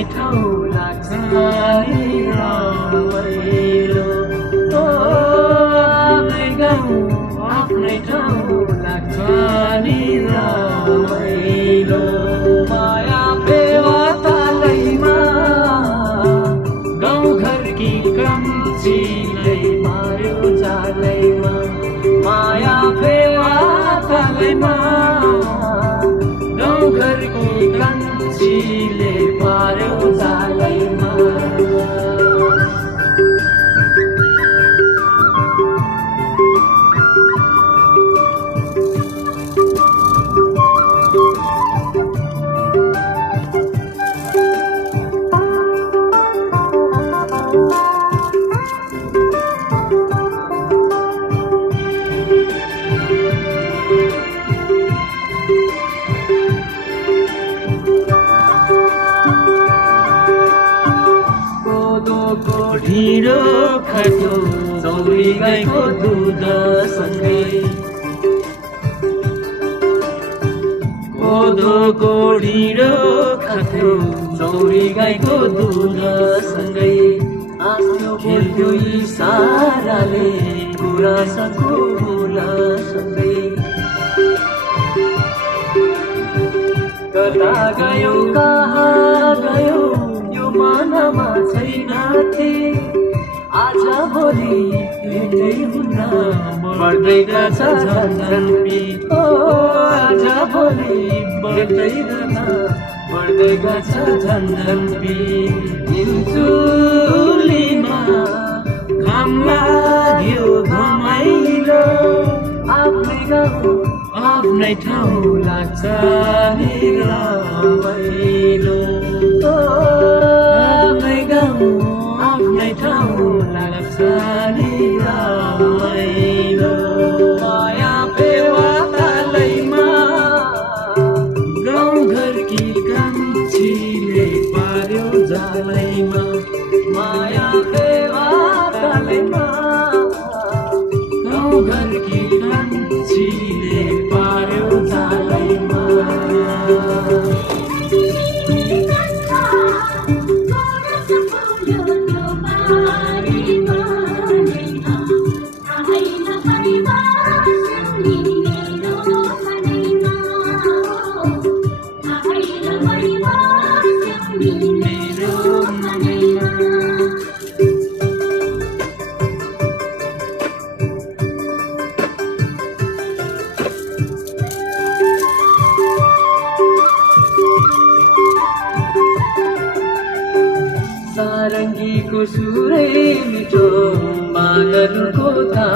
आफ्नै ठाउँ लाग्छ नि रमाइलो। आफ्नै गाउँ आफ्नै ठाउँ लाग्छ नि रमाइलो। माया फेवा तालैमा गाउँघरकी कम्चीले पार्यो जालैमा। माया फेवा तालैमा गाउँघरकी कम्चीले पार्यो जालैमा। ढिँडो खायो चौरी गाईको दुध सँगै। कोदोको ढिँडो खायो चौरी गाईको दुध सँगै। आँसु खेल्थ्यो इसाराले गुराँसको फुल सँगै। कता गयो कहाँ गयो यो मनमा छैन थिए। आज भोलि भेटै हुन्न बढ्दै गछ झन्झन्पी। आज भोलि भेटै हुन्न बढ्दै गछ झन्झन्पी। हिमचुलीमा घाम लाग्यो घमाइलो। आफ्नै गाउँ आफ्नै ठाउँ लाग्छ नि रमाइलो। आफ्नै गाउँ आफ्नै ठाउँ लाग्छ नि रमाइलो। माया फेवा तालैमा गाउँघरकी कम्चीले पार्यो जालैमा। माया फेवा तालैमा गाउँघरकी कम्चीले पार्यो जालैमा। सारङ्गीको सुरै मिठो मादलको